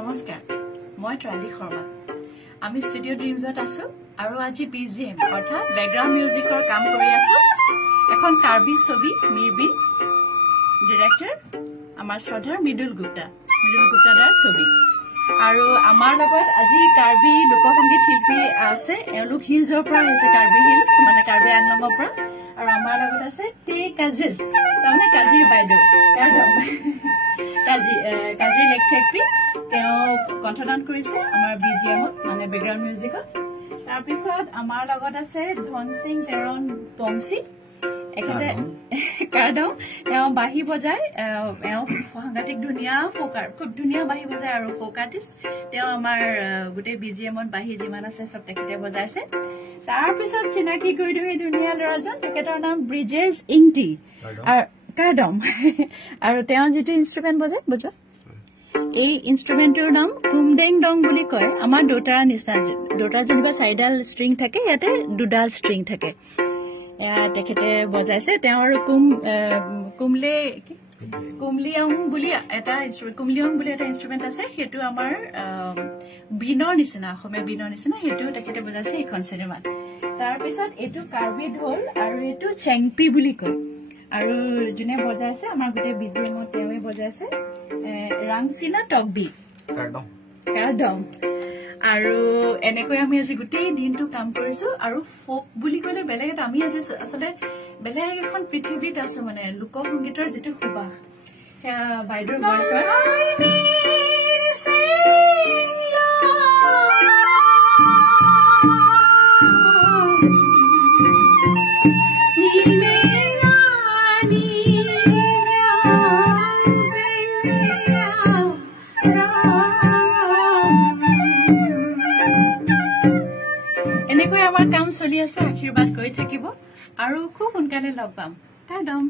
নমস্কাৰ মই ট্ৰালি শৰ্মা আমি ষ্টুডিও ড্ৰিমছত আছো আৰু আজি বিজিএম অৰ্থাৎ ব্যাকগ্ৰাউণ্ড মিউজিকৰ কাম কৰি আছো এখন কাৰ্বি ছবি মিৰবিন ডাইৰেক্টৰ আমাৰ শ্ৰদ্ধাৰ মৃদুল গুপ্তাদাৰ ছবি আৰু আমাৰ লগত আজি কাৰ্বি লোকসংগীত শিল্পী আছে এওঁলোক হিলছৰ পৰা আহিছে কাৰ্বি হিলছ মানে কাৰ্বি আংলঙৰ পৰা আৰু আমাৰ লগত আছে তে কাজিৰ তাৰমানে কাজিৰ বাইদেউ কাজিৰ লেকঠেকপি তেওঁ কণ্ঠদান কৰিছে আমাৰ বিজিএমত মানে বেকগ্ৰাউণ্ড মিউজিকত তাৰপিছত আমাৰ লগত আছে ধনসিং তেৰন পংসি একেতে কাৰ্ডম তেওঁ বাঁহী বজায় এওঁ সাংঘাতিক ধুনীয়া ফোকাৰ খুব ধুনীয়া বাঁহী বজায় আৰু ফোক আৰ্টিষ্ট তেওঁ আমাৰ গোটেই বিজিএমত বাঁহী যিমান আছে চব তেখেতে বজাইছে তাৰপিছত চিনাকি কৰি দিওঁ এই ধুনীয়া ল'ৰাজন তেখেতৰ নাম ব্ৰিজেছ ইংটি কাৰ্ডম আৰু তেওঁ যিটো ইনষ্ট্ৰুমেণ্ট বজোৱা এই ইনষ্ট্ৰুমেণ্টৰ নাম কুমডেং ডং বুলি কয় আমাৰ দোতাৰা নিচিনা দোতাৰ যেনিবা 4ডাল ষ্ট্ৰিং থাকে ইয়াতে 2ডাল ষ্ট্ৰিং থাকে তেখেতে বজাইছে তেওঁ আৰু কুমলিয়ং বুলি এটা ইনষ্ট্ৰুমেণ্ট আছে সেইটো আমাৰ বিনৰ নিচিনা অসমীয়া বিনৰ নিচিনা সেইটো তেখেতে বজাইছে এইখন চিনেমাত তাৰপিছত এইটো কাৰ্বি ঢোল আৰু এইটো চেংপি বুলি কয় আৰু যোনে বজাইছে আমাৰ গোটেই বিজিএমত তেওঁৱে বজাইছে ৰাংচিনা টকবি কাৰ্ডম আৰু এনেকৈ আমি আজি গোটেই দিনটো কাম কৰিছো আৰু ফোক বুলি ক'লে বেলেগ আমি আজি আচলতে বেলেগ এখন পৃথিৱীত আছো মানে লোকসংগীতৰ যিটো সুবাস সেয়া বাইদেউৰ ভইচত এনেকৈ আমাৰ কাম চলি আছে আশীৰ্বাদ কৰি থাকিব আৰু খুব সোনকালে লগ পাম কাৰ্ডম